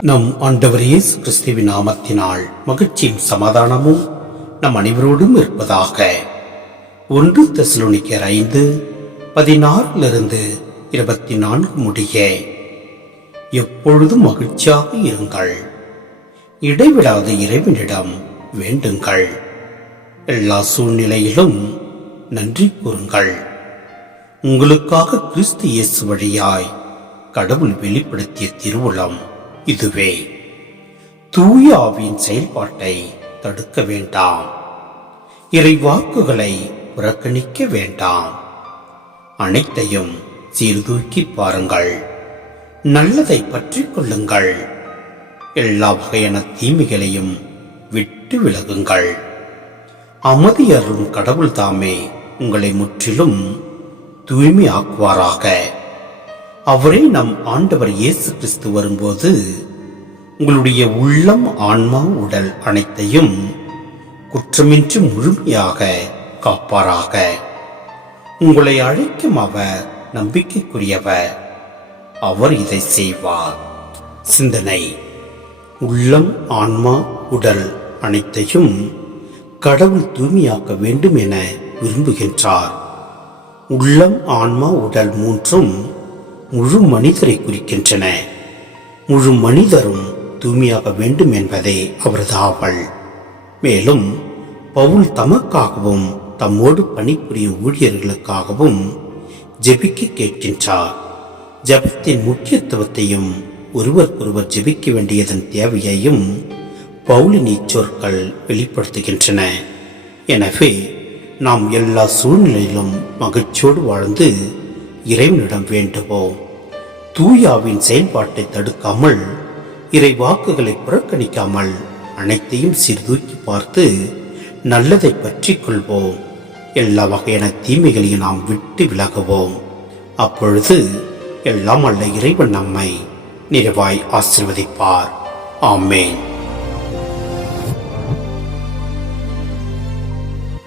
நம் ஆண்டவர் இயேசு கிறிஸ்துவின் நாமத்தினால் மகிழ்ச்சியும் சமாதானமும் நம் அனைவரோடும் இருப்பதாக. ஒன்று தெசலோனிக்கர் ஐந்து பதினாறிலிருந்து இருபத்தி நான்கு முடிய. எப்பொழுதும் மகிழ்ச்சியாக இருங்கள். இடைவிடாத இறைவனிடம் வேண்டுங்கள். எல்லா சூழ்நிலையிலும் நன்றி கூறுங்கள். உங்களுக்காக கிறிஸ்து இயேசு வழியாய் கடவுள் வெளிப்படுத்திய திருவுளம். இதுவே. தூயாவின் செயல்பாட்டை தடுக்க வேண்டாம். இறை வாக்குகளை புறக்கணிக்க வேண்டாம். அனைத்தையும் சீர்தூக்கி பாருங்கள். நல்லதை பற்றி கொள்ளுங்கள். எல்லா வகையான தீமைகளையும் விட்டு விலகுங்கள். அமைதியரும் கடவுள் தாமே உங்களை முற்றிலும் தூய்மையாக்குவாராக. அவரே நம் ஆண்டவர் இயேசு கிறிஸ்து வரும்போது உங்களுடைய உள்ளம் ஆன்மா உடல் அனைத்தையும் குற்றமின்றி முழுமையாக காப்பாராக. உங்களை அழைக்கும் அவர் நம்பிக்கைக்குரியவர். அவர் இதை செய்வார். சிந்தனை. உள்ளம் ஆன்மா உடல் அனைத்தையும் கடவுள் தூய்மையாக்க வேண்டும் என விரும்புகின்றார். உள்ளம் ஆன்மா உடல் மூன்றும் முழு மனிதரை குறிக்கின்றன. முழு மனிதரும் தூய்மையாக வேண்டும் என்பதே அவரது ஆவல். மேலும் பவுல் தமக்காகவும் தம்மோடு பணிபுரியும் ஊழியர்களுக்காகவும் ஜெபிக்க கேட்கின்றார். ஜெபத்தின் முக்கியத்துவத்தையும் ஒருவருக்கொருவர் ஜெபிக்க வேண்டியதன் தேவையையும் பவுலின் இச்சொற்கள் வெளிப்படுத்துகின்றன. எனவே நாம் எல்லா சூழ்நிலையிலும் மகிழ்ச்சியோடு வாழ்ந்து இறைவனிடம் வேண்டுவோம் தூயாவின் செயல்பாட்டை தடுக்காமல் இறை வாக்குகளை புறக்கணிக்காமல் அனைத்தையும் சீர்தூக்கி பார்த்து நல்லதை பற்றி கொள்வோம். எல்லா வகையான தீமைகளையும் நாம் விட்டு விலகுவோம். அப்பொழுது எல்லாம் அல்ல இறைவன் நம்மை நிறைவாய் ஆசிர்வதிப்பார். ஆமேன்.